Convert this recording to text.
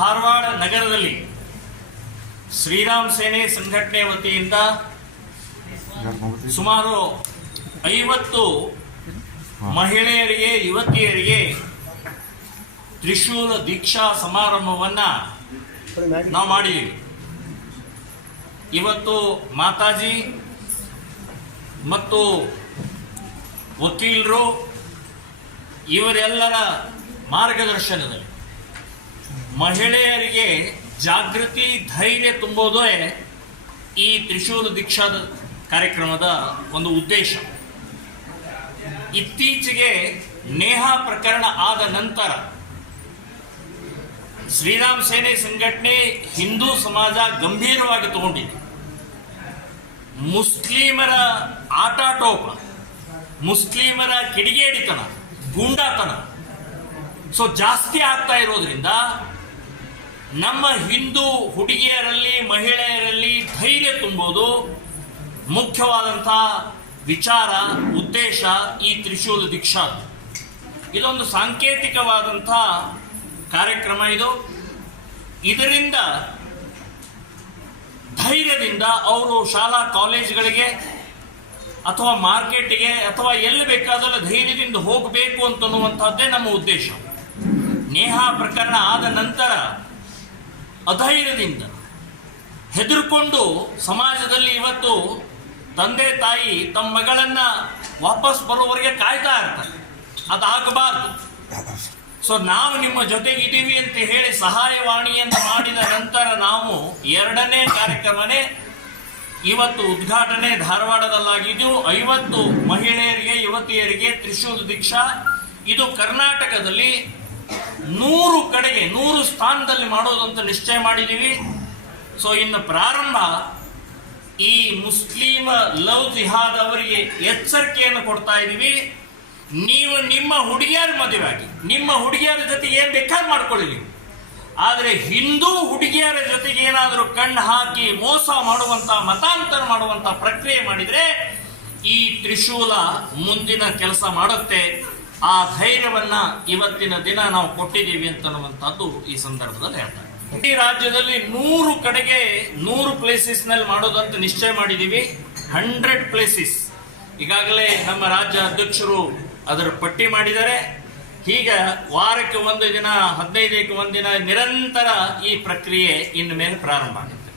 ಧಾರವಾಡ ನಗರದಲ್ಲಿ ಶ್ರೀರಾಮ್ ಸೇನೆ ಸಂಘಟನೆ ವತಿಯಿಂದ ಸುಮಾರು 50 ಮಹಿಳೆಯರಿಗೆ ಯುವತಿಯರಿಗೆ ತ್ರಿಶೂಲ ದೀಕ್ಷಾ ಸಮಾರಂಭವನ್ನ ನಾವು ಮಾಡಿದ್ದೀವಿ. ಇವತ್ತು ಮಾತಾಜಿ ಮತ್ತು ವಕೀಲರು ಇವರೆಲ್ಲರ ಮಾರ್ಗದರ್ಶನದಲ್ಲಿ ಮಹಿಳೆಯರಿಗೆ ಜಾಗೃತಿ ಧೈರ್ಯ ತುಂಬೋದೇ ಈ ತ್ರಿಶೂಲ ದೀಕ್ಷಾದ ಕಾರ್ಯಕ್ರಮದ ಒಂದು ಉದ್ದೇಶ. ಇತ್ತೀಚೆಗೆ ನೇಹಾ ಪ್ರಕರಣ ಆದ ನಂತರ ಶ್ರೀರಾಮ್ ಸೇನೆ ಸಂಘಟನೆ ಹಿಂದೂ ಸಮಾಜ ಗಂಭೀರವಾಗಿ ತಗೊಂಡಿದೆ. ಮುಸ್ಲಿಮರ ಆಟಾಟೋಪ, ಮುಸ್ಲಿಮರ ಕಿಡಿಗೇಡಿತನ, ಗೂಂಡಾತನ ಜಾಸ್ತಿ ಆಗ್ತಾ ಇರೋದ್ರಿಂದ ನಮ್ಮ ಹಿಂದೂ ಹುಡುಗಿಯರಲ್ಲಿ ಮಹಿಳೆಯರಲ್ಲಿ ಧೈರ್ಯ ತುಂಬೋದು ಮುಖ್ಯವಾದಂತಹ ವಿಚಾರ ಉದ್ದೇಶ ಈ ತ್ರಿಶೂಲ ದೀಕ್ಷಾ. ಇದೊಂದು ಸಾಂಕೇತಿಕವಾದಂತಹ ಕಾರ್ಯಕ್ರಮ. ಇದರಿಂದ ಧೈರ್ಯದಿಂದ ಅವರು ಶಾಲಾ ಕಾಲೇಜುಗಳಿಗೆ ಅಥವಾ ಮಾರ್ಕೆಟ್ಗೆ ಅಥವಾ ಎಲ್ಲಿ ಬೇಕಾದಲ್ಲ ಧೈರ್ಯದಿಂದ ಹೋಗಬೇಕು ಅಂತನ್ನುವಂಥದ್ದೇ ನಮ್ಮ ಉದ್ದೇಶ. ನೇಹಾ ಪ್ರಕರಣ ಆದ ನಂತರ ಅಧೈರ್ಯದಿಂದ ಹೆದರ್ಕೊಂಡು ಸಮಾಜದಲ್ಲಿ ಇವತ್ತು ತಂದೆ ತಾಯಿ ತಮ್ಮ ಮಗಳನ್ನ ವಾಪಸ್ ಬರೋವರೆಗೆ ಕಾಯ್ತಾ ಇರ್ತಾರೆ. ಅದಾಗಬಾರ್ದು. ನಾವು ನಿಮ್ಮ ಜೊತೆಗಿದ್ದೀವಿ ಅಂತ ಹೇಳಿ ಸಹಾಯವಾಣಿಯನ್ನು ಮಾಡಿದ ನಂತರ ನಾವು 2ನೇ ಕಾರ್ಯಕ್ರಮನೇ ಇವತ್ತು ಉದ್ಘಾಟನೆ ಧಾರವಾಡದಲ್ಲಾಗಿದ್ದು 50 ಮಹಿಳೆಯರಿಗೆ ಯುವತಿಯರಿಗೆ ತ್ರಿಶೂಲ ದೀಕ್ಷಾ. ಇದು ಕರ್ನಾಟಕದಲ್ಲಿ 100 ಕಡೆಗೆ 100 ಸ್ಥಾನದಲ್ಲಿ ಮಾಡೋದಂತ ನಿಶ್ಚಯ ಮಾಡಿದ್ದೀವಿ. ಇನ್ನು ಪ್ರಾರಂಭ ಈ ಮುಸ್ಲಿಂ ಲವ್ ಜಿಹಾದ್ ಅವರಿಗೆ ಎಚ್ಚರಿಕೆಯನ್ನು ಕೊಡ್ತಾ ಇದ್ದೀವಿ. ನೀವು ನಿಮ್ಮ ಹುಡುಗಿಯರ ಮದುವೆಯಾಗಿ ನಿಮ್ಮ ಹುಡುಗಿಯರ ಜೊತೆಗೆ ಏನ್ ಬೇಕಾದ್ರೂ ಮಾಡ್ಕೊಳ್ಳಿ ನೀವು, ಆದರೆ ಹಿಂದೂ ಹುಡುಗಿಯರ ಜೊತೆಗೆ ಏನಾದರೂ ಕಣ್ಣು ಹಾಕಿ ಮೋಸ ಮಾಡುವಂತ ಮತಾಂತರ ಮಾಡುವಂತ ಪ್ರಕ್ರಿಯೆ ಮಾಡಿದ್ರೆ ಈ ತ್ರಿಶೂಲ ಮುಂದಿನ ಕೆಲಸ ಮಾಡುತ್ತೆ. ಆ ಧೈರ್ಯವನ್ನ ಇವತ್ತಿನ ದಿನ ನಾವು ಕೊಟ್ಟಿದ್ದೀವಿ ಅಂತನ್ನುವಂಥದ್ದು ಈ ಸಂದರ್ಭದಲ್ಲಿ ಹೇಳ್ತಾರೆ. ಈ ರಾಜ್ಯದಲ್ಲಿ 100 ಕಡೆಗೆ 100 ಪ್ಲೇಸಸ್ ನಲ್ಲಿ ಮಾಡೋದಂತ ನಿಶ್ಚಯ ಮಾಡಿದ್ದೀವಿ. 100 ಪ್ಲೇಸಸ್ ಈಗಾಗಲೇ ನಮ್ಮ ರಾಜ್ಯ ಅಧ್ಯಕ್ಷರು ಅದರ ಪಟ್ಟಿ ಮಾಡಿದ್ದಾರೆ. ಹೀಗೆ ವಾರಕ್ಕೆ 1 ದಿನ 15ಕ್ಕೆ 1 ದಿನ ನಿರಂತರ ಈ ಪ್ರಕ್ರಿಯೆ ಇನ್ನು ಮೇಲೆ ಪ್ರಾರಂಭ ಆಗುತ್ತೆ.